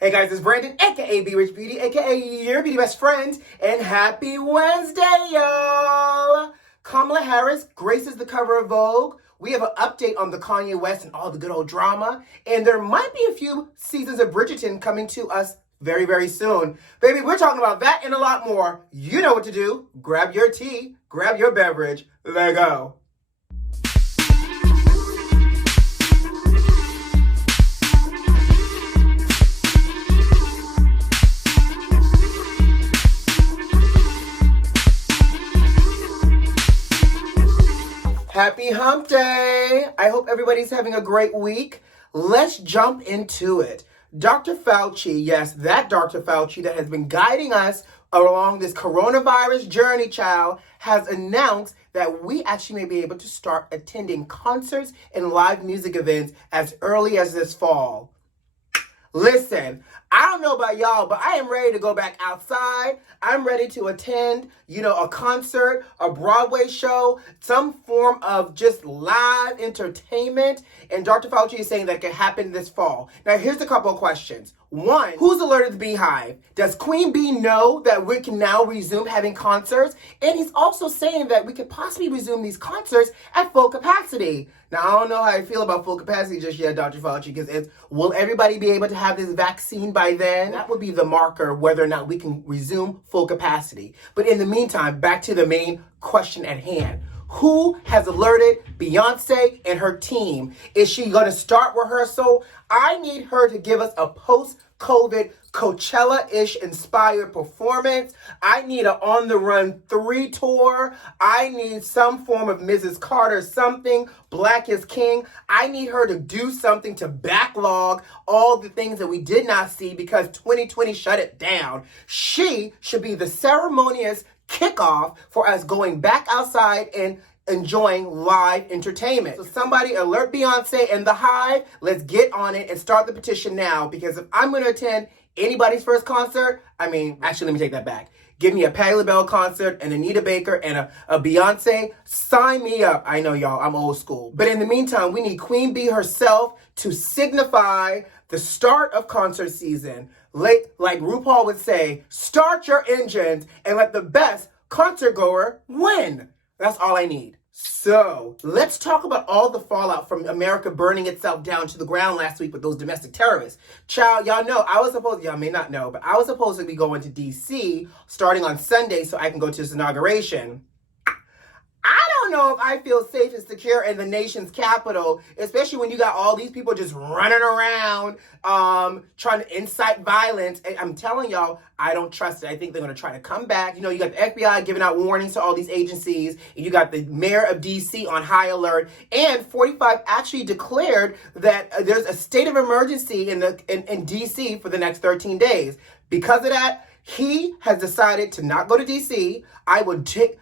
Hey guys, it's Brandon, aka B.Rich Beauty, aka your beauty best friend, and happy Wednesday, y'all! Kamala Harris graces the cover of Vogue. We have an update on the Kanye West and all the good old drama, and there might be a few seasons of Bridgerton coming to us very, very soon. Baby, we're talking about that and a lot more. You know what to do. Grab your tea, grab your beverage, let go. Happy hump day! I hope everybody's having a great week. Let's jump into it. Dr. Fauci, yes, that Dr. Fauci that has been guiding us along this coronavirus journey, child, has announced that we actually may be able to start attending concerts and live music events as early as this fall. Listen, I don't know about y'all, but I am ready to go back outside. I'm ready to attend, a concert, a Broadway show, some form of just live entertainment. And Dr. Fauci is saying that it can happen this fall. Now, here's a couple of questions. One, who's alerted the Beehive? Does Queen Bee know that we can now resume having concerts? And he's also saying that we could possibly resume these concerts at full capacity. Now, I don't know how I feel about full capacity just yet, Dr. Fauci, because will everybody be able to have this vaccine by then? That would be the marker whether or not we can resume full capacity. But in the meantime, back to the main question at hand. Who has alerted Beyonce and her team? Is she going to start rehearsal? I need her to give us a post-COVID Coachella-ish inspired performance. I need an On the Run 3 tour. I need some form of Mrs. Carter something, Black is King. I need her to do something to backlog all the things that we did not see because 2020 shut it down. She should be the ceremonious kickoff for us going back outside and enjoying live entertainment. So somebody alert Beyonce and the Hive. Let's get on it and start the petition now, because if I'm going to attend anybody's first concert, actually, let me take that back. Give me a Patti LaBelle concert, an Anita Baker, and a Beyonce. Sign me up. I know, y'all, I'm old school. But in the meantime, we need Queen Bee herself to signify the start of concert season. Like RuPaul would say, start your engines and let the best concert goer win. That's all I need. So let's talk about all the fallout from America burning itself down to the ground last week with those domestic terrorists. Child, y'all know, y'all may not know, but I was supposed to be going to DC starting on Sunday so I can go to this inauguration. I don't know if I feel safe and secure in the nation's capital, especially when you got all these people just running around, trying to incite violence. And I'm telling y'all, I don't trust it. I think they're going to try to come back. You got the FBI giving out warnings to all these agencies. And you got the mayor of D.C. on high alert. And 45 actually declared that there's a state of emergency in D.C. for the next 13 days. Because of that, he has decided to not go to D.C. I would take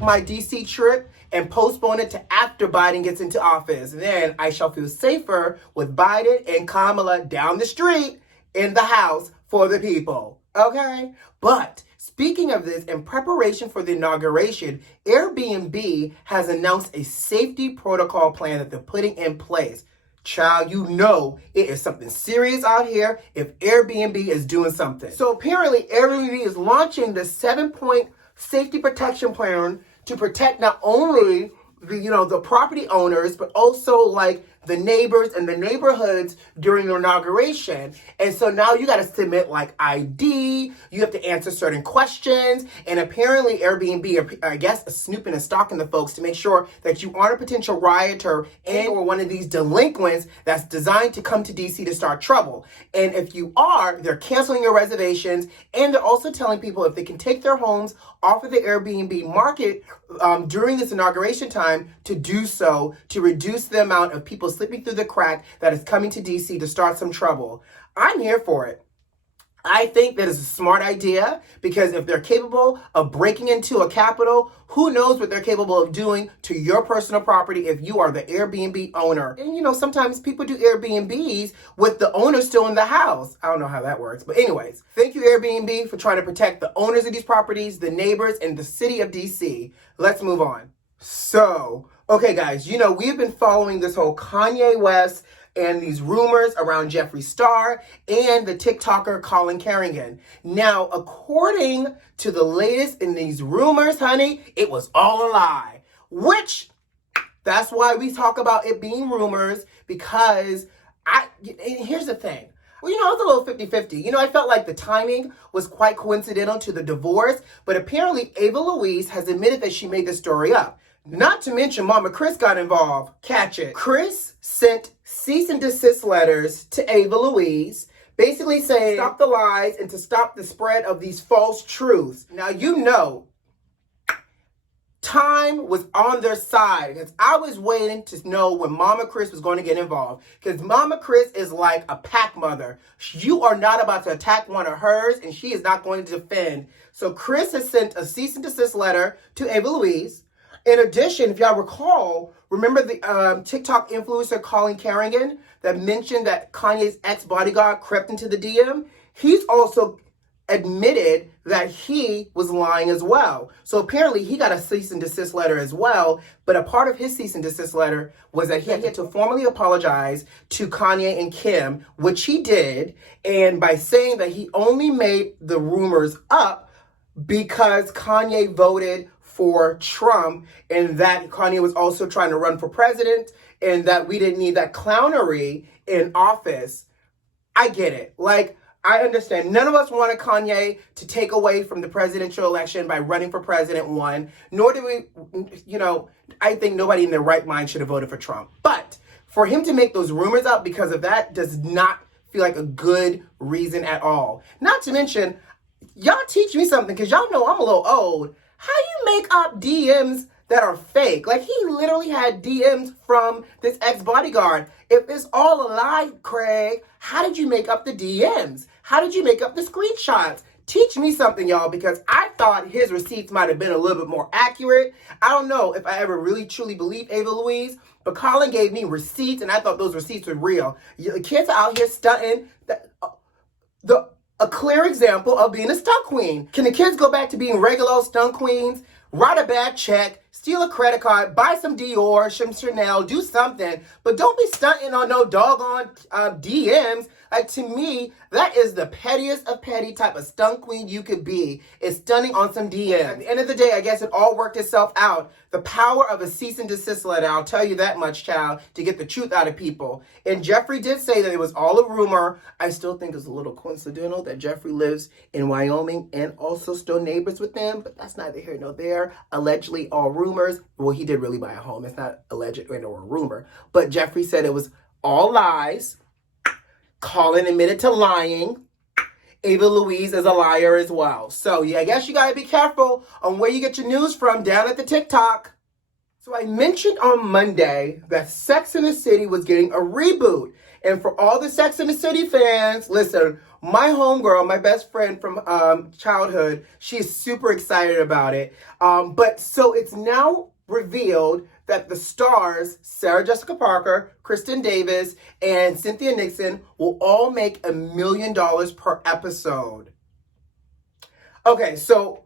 my DC trip and postpone it to after Biden gets into office. Then I shall feel safer with Biden and Kamala down the street in the house for the people. Okay? But speaking of this, in preparation for the inauguration, Airbnb has announced a safety protocol plan that they're putting in place. Child, it is something serious out here if Airbnb is doing something. So apparently, Airbnb is launching the 7-point safety protection plan to protect not only the property owners, but also the neighbors and the neighborhoods during the inauguration. And so now you got to submit ID, you have to answer certain questions, and apparently Airbnb, I guess, is snooping and stalking the folks to make sure that you aren't a potential rioter or one of these delinquents that's designed to come to DC to start trouble. And if you are, they're canceling your reservations, and they're also telling people if they can take their homes off of the Airbnb market during this inauguration time to do so, to reduce the amount of people slipping through the crack that is coming to DC to start some trouble. I'm here for it. I think that is a smart idea because if they're capable of breaking into a Capitol, who knows what they're capable of doing to your personal property if you are the Airbnb owner. And sometimes people do Airbnbs with the owner still in the house. I don't know how that works. But anyways, thank you Airbnb for trying to protect the owners of these properties, the neighbors, and the city of DC. Let's move on. So, okay guys, we've been following this whole Kanye West and these rumors around Jeffree Star and the TikToker Colin Kerrigan. Now, according to the latest in these rumors, honey, it was all a lie. Which, that's why we talk about it being rumors, because and here's the thing. Well, you know, it's a little 50-50. You know, I felt like the timing was quite coincidental to the divorce, but apparently Ava Louise has admitted that she made the story up. Not to mention Mama Chris got involved. Catch it. Chris sent cease and desist letters to Ava Louise, basically saying, stop the lies and to stop the spread of these false truths. Now, you know, time was on their side because I was waiting to know when Mama Chris was going to get involved, because Mama Chris is like a pack mother. You are not about to attack one of hers, and she is not going to defend. So Chris has sent a cease and desist letter to Ava Louise. In addition, if y'all recall, remember the TikTok influencer Colin Kerrigan that mentioned that Kanye's ex-bodyguard crept into the DM? He's also admitted that he was lying as well. So apparently he got a cease and desist letter as well, but a part of his cease and desist letter was that he had to formally apologize to Kanye and Kim, which he did, and by saying that he only made the rumors up because Kanye voted for Trump, and that Kanye was also trying to run for president, and that we didn't need that clownery in office. I get it. Like, I understand. None of us wanted Kanye to take away from the presidential election by running for president, one. Nor do we, you know, I think nobody in their right mind should have voted for Trump. But for him to make those rumors up because of that does not feel like a good reason at all. Not to mention, y'all teach me something, because y'all know I'm a little old. How you make up DMs that are fake? Like, he literally had DMs from this ex-bodyguard. If it's all a lie, Craig, how did you make up the DMs? How did you make up the screenshots? Teach me something, y'all, because I thought his receipts might have been a little bit more accurate. I don't know if I ever really truly believed Ava Louise, but Colin gave me receipts, and I thought those receipts were real. The kids are out here stunting. A clear example of being a stunt queen. Can the kids go back to being regular old stunt queens? Write a bad check, steal a credit card, buy some Dior, some Chanel, do something, but don't be stunting on no doggone DMs. Like, to me, that is the pettiest of petty type of stunt queen you could be, is stunning on some DMs. At the end of the day, I guess it all worked itself out. The power of a cease and desist letter, I'll tell you that much, child, to get the truth out of people. And Jeffree did say that it was all a rumor. I still think it's a little coincidental that Jeffree lives in Wyoming and also still neighbors with them, but that's neither here nor there. Allegedly, all rumors. Well, he did really buy a home. It's not alleged or a rumor. But Jeffree said it was all lies. Colin admitted to lying. Ava Louise is a liar as well. So, yeah, I guess you gotta be careful on where you get your news from down at the TikTok. So I mentioned on Monday that Sex and the City was getting a reboot. And for all the Sex and the City fans, listen, my homegirl, my best friend from childhood, she's super excited about it. But so it's now revealed that the stars, Sarah Jessica Parker, Kristen Davis, and Cynthia Nixon, will all make $1 million per episode. Okay, so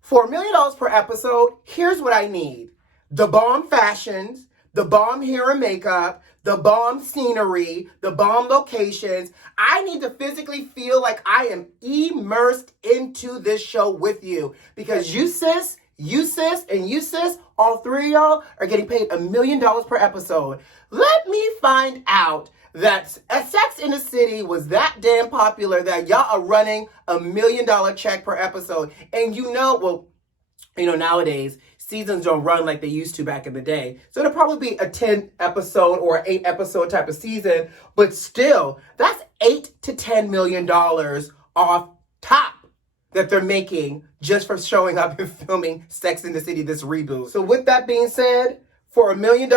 for $1 million per episode, here's what I need. The bomb fashions, the bomb hair and makeup, the bomb scenery, the bomb locations. I need to physically feel like I am immersed into this show with you, because you sis, and you sis, all three of y'all are getting paid $1 million per episode. Let me find out that Sex in the City was that damn popular that y'all are running $1 million check per episode. And you know, well, you know, nowadays, seasons don't run like they used to back in the day. So it'll probably be a 10 episode or 8 episode type of season. But still, that's $8 to $10 million off top that they're making just for showing up and filming Sex in the City, this reboot. So with that being said, for $1 million,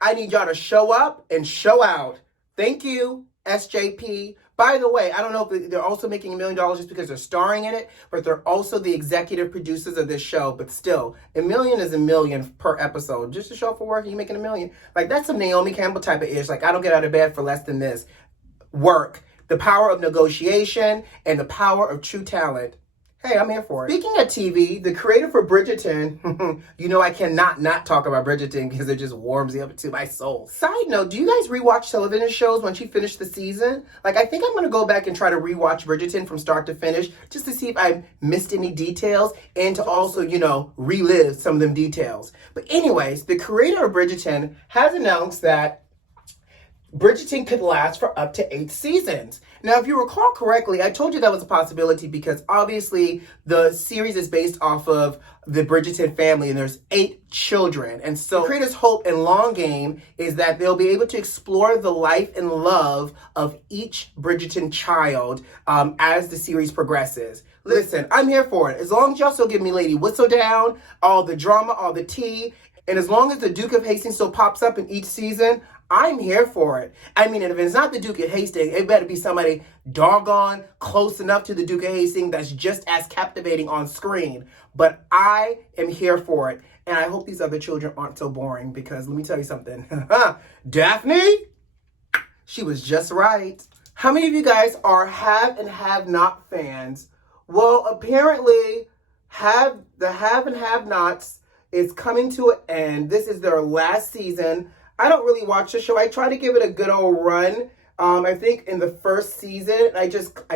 I need y'all to show up and show out. Thank you, SJP. By the way, I don't know if they're also making $1 million just because they're starring in it, but they're also the executive producers of this show. But still, $1 million is $1 million per episode. Just to show up for work and you're making $1 million. Like, that's some Naomi Campbell type of ish. Like, I don't get out of bed for less than this. Work. The power of negotiation and the power of true talent. Hey, I'm here for it. Speaking of TV, the creator for Bridgerton, you know I cannot not talk about Bridgerton because it just warms me up to my soul. Side note, do you guys rewatch television shows once you finish the season? Like, I think I'm going to go back and try to rewatch Bridgerton from start to finish just to see if I missed any details and to also, you know, relive some of them details. But anyways, the creator of Bridgerton has announced that Bridgerton could last for up to 8 seasons. Now, if you recall correctly, I told you that was a possibility because obviously the series is based off of the Bridgerton family and there's 8 children. And so the creator's hope and long game is that they'll be able to explore the life and love of each Bridgerton child as the series progresses. Listen, I'm here for it. As long as y'all still give me Lady Whistledown, all the drama, all the tea, and as long as the Duke of Hastings still pops up in each season, I'm here for it. I mean, and if it's not the Duke of Hastings, it better be somebody doggone close enough to the Duke of Hastings that's just as captivating on screen. But I am here for it. And I hope these other children aren't so boring because let me tell you something. Daphne, she was just right. How many of you guys are have and have not fans? Well, apparently the have and have nots is coming to an end. This is their last season. I don't really watch the show. I try to give it a good old run. I think in the first season, I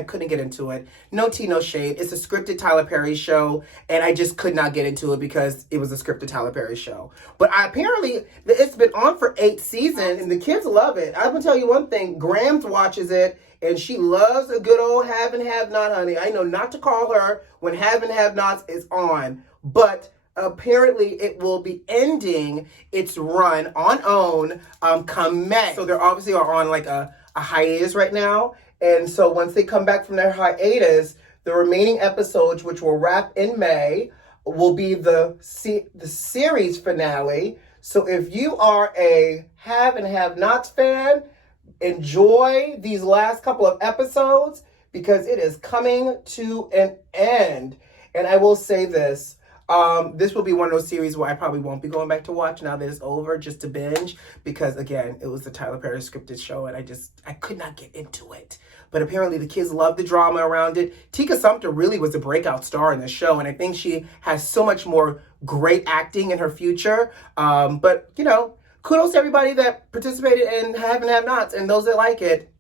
couldn't get into it. No tea, no shade. It's a scripted Tyler Perry show, and I just could not get into it because it was a scripted Tyler Perry show. But apparently, it's been on for 8 seasons, and the kids love it. I'm gonna tell you one thing. Grams watches it, and she loves a good old have and have not, honey. I know not to call her when have and have nots is on, but apparently it will be ending its run on OWN come May. So they're obviously are on like a hiatus right now. And so once they come back from their hiatus, the remaining episodes, which will wrap in May, will be the series finale. So if you are a have and have nots fan, enjoy these last couple of episodes because it is coming to an end. And I will say this. This will be one of those series where I probably won't be going back to watch now that it's over just to binge because, again, it was the Tyler Perry scripted show and I could not get into it. But apparently the kids love the drama around it. Tika Sumpter really was a breakout star in the show and I think she has so much more great acting in her future. But, you know, kudos to everybody that participated in Have and Have Nots and those that like it.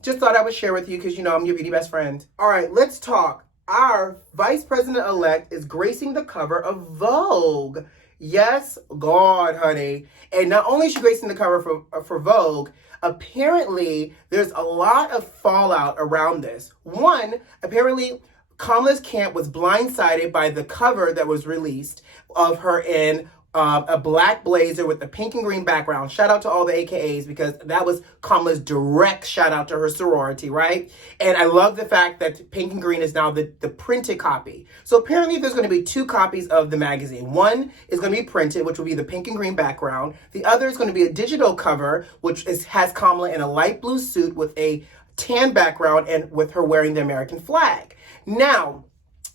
Just thought I would share with you because, you know, I'm your beauty best friend. All right, let's talk. Our vice president-elect is gracing the cover of Vogue. Yes, God, honey. And not only is she gracing the cover for Vogue, apparently there's a lot of fallout around this. One, apparently Kamala's camp was blindsided by the cover that was released of her in a black blazer with the pink and green background. Shout out to all the AKAs because that was Kamala's direct shout out to her sorority, right? And I love the fact that pink and green is now the printed copy. So apparently there's going to be 2 copies of the magazine. One is going to be printed, which will be the pink and green background. The other is going to be a digital cover, which has Kamala in a light blue suit with a tan background and with her wearing the American flag. Now,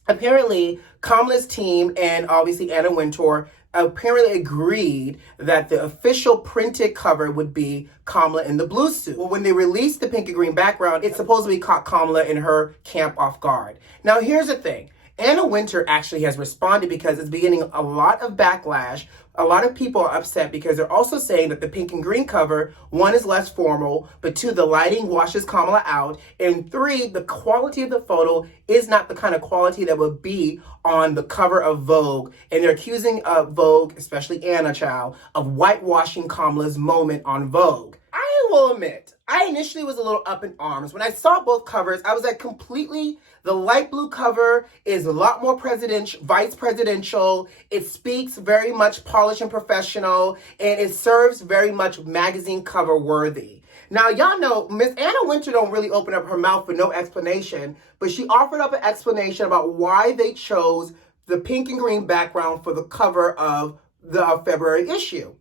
apparently Kamala's team and obviously Anna Wintour apparently agreed that the official printed cover would be Kamala in the blue suit. Well, when they released the pink and green background, it supposedly caught Kamala in her camp off guard. Now, here's the thing. Anna Wintour actually has responded because it's beginning a lot of backlash. A lot of people are upset because they're also saying that the pink and green cover, 1, is less formal, but 2, the lighting washes Kamala out, and 3, the quality of the photo is not the kind of quality that would be on the cover of Vogue. And they're accusing Vogue, especially Anna Child, of whitewashing Kamala's moment on Vogue. I will admit, I initially was a little up in arms. When I saw both covers, I was like completely, the light blue cover is a lot more vice presidential. It speaks very much polished and professional, and it serves very much magazine cover worthy. Now, y'all know Miss Anna Wintour don't really open up her mouth for no explanation, but she offered up an explanation about why they chose the pink and green background for the cover of the February issue.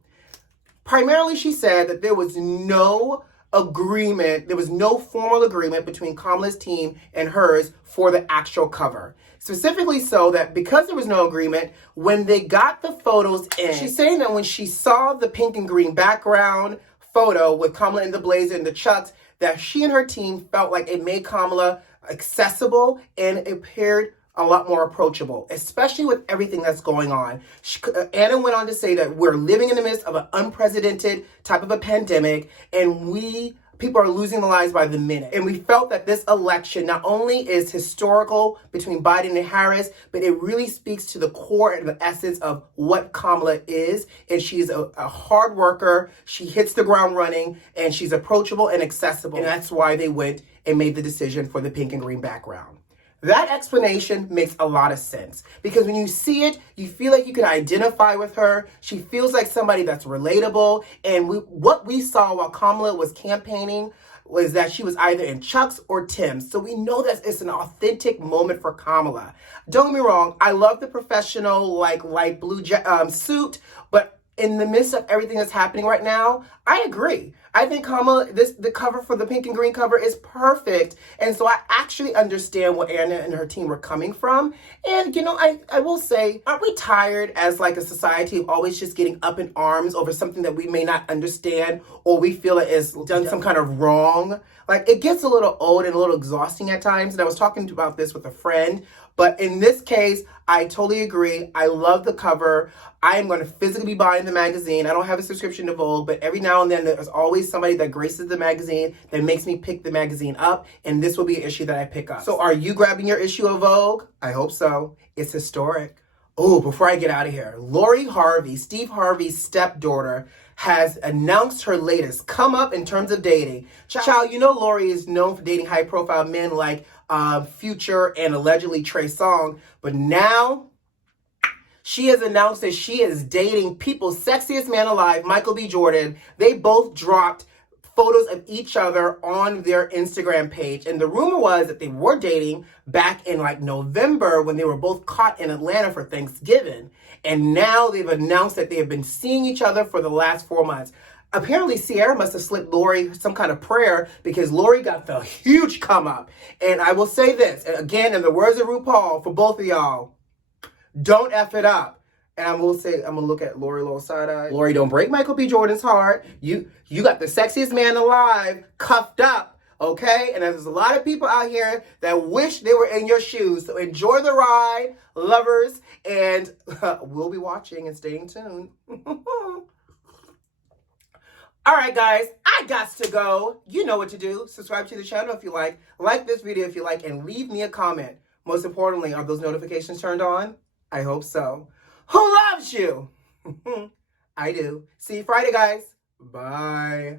Primarily, she said that there was no agreement, there was no formal agreement between Kamala's team and hers for the actual cover. Specifically so that because there was no agreement, when they got the photos in, she's saying that when she saw the pink and green background photo with Kamala in the blazer and the chucks, that she and her team felt like it made Kamala accessible and it appeared a lot more approachable, especially with everything that's going on. Anna went on to say that we're living in the midst of an unprecedented type of a pandemic, and people are losing their lives by the minute. And we felt that this election not only is historical between Biden and Harris, but it really speaks to the core and the essence of what Kamala is. And she's a hard worker. She hits the ground running, and she's approachable and accessible. And that's why they went and made the decision for the pink and green background. That explanation makes a lot of sense because when you see it, you feel like you can identify with her. She feels like somebody that's relatable. And what we saw while Kamala was campaigning was that she was either in Chuck's or Tim's. So we know that it's an authentic moment for Kamala. Don't get me wrong. I love the professional, like light blue suit, but in the midst of everything that's happening right now, I agree. I think Kamala, the cover for the pink and green cover is perfect. And so I actually understand what Anna and her team were coming from. And, I will say, aren't we tired as like a society of always just getting up in arms over something that we may not understand or we feel it is done some kind of wrong? Like, it gets a little old and a little exhausting at times. And I was talking about this with a friend. But in this case, I totally agree. I love the cover. I am going to physically be buying the magazine. I don't have a subscription to Vogue, but every now and then there's always somebody that graces the magazine that makes me pick the magazine up, and this will be an issue that I pick up. So are you grabbing your issue of Vogue? I hope so. It's historic. Oh, before I get out of here, Lori Harvey, Steve Harvey's stepdaughter, has announced her latest come up in terms of dating. Child, Lori is known for dating high-profile men like Future and allegedly Trey Songz, but now she has announced that she is dating people's sexiest man alive, Michael B. Jordan. They both dropped photos of each other on their Instagram page. And the rumor was that they were dating back in like November when they were both caught in Atlanta for Thanksgiving. And now they've announced that they have been seeing each other for the last 4 months. Apparently, Sierra must have slipped Lori some kind of prayer because Lori got the huge come up. And I will say this, again, in the words of RuPaul, for both of y'all, don't F it up. And I will say, I'm going to look at Lori a little side-eye. Lori, don't break Michael B. Jordan's heart. You got the sexiest man alive cuffed up, okay? And there's a lot of people out here that wish they were in your shoes. So enjoy the ride, lovers, and we'll be watching and staying tuned. All right, guys, I got to go. You know what to do. Subscribe to the channel if you like this video if you like, and leave me a comment. Most importantly, are those notifications turned on? I hope so. Who loves you? I do. See you Friday, guys. Bye.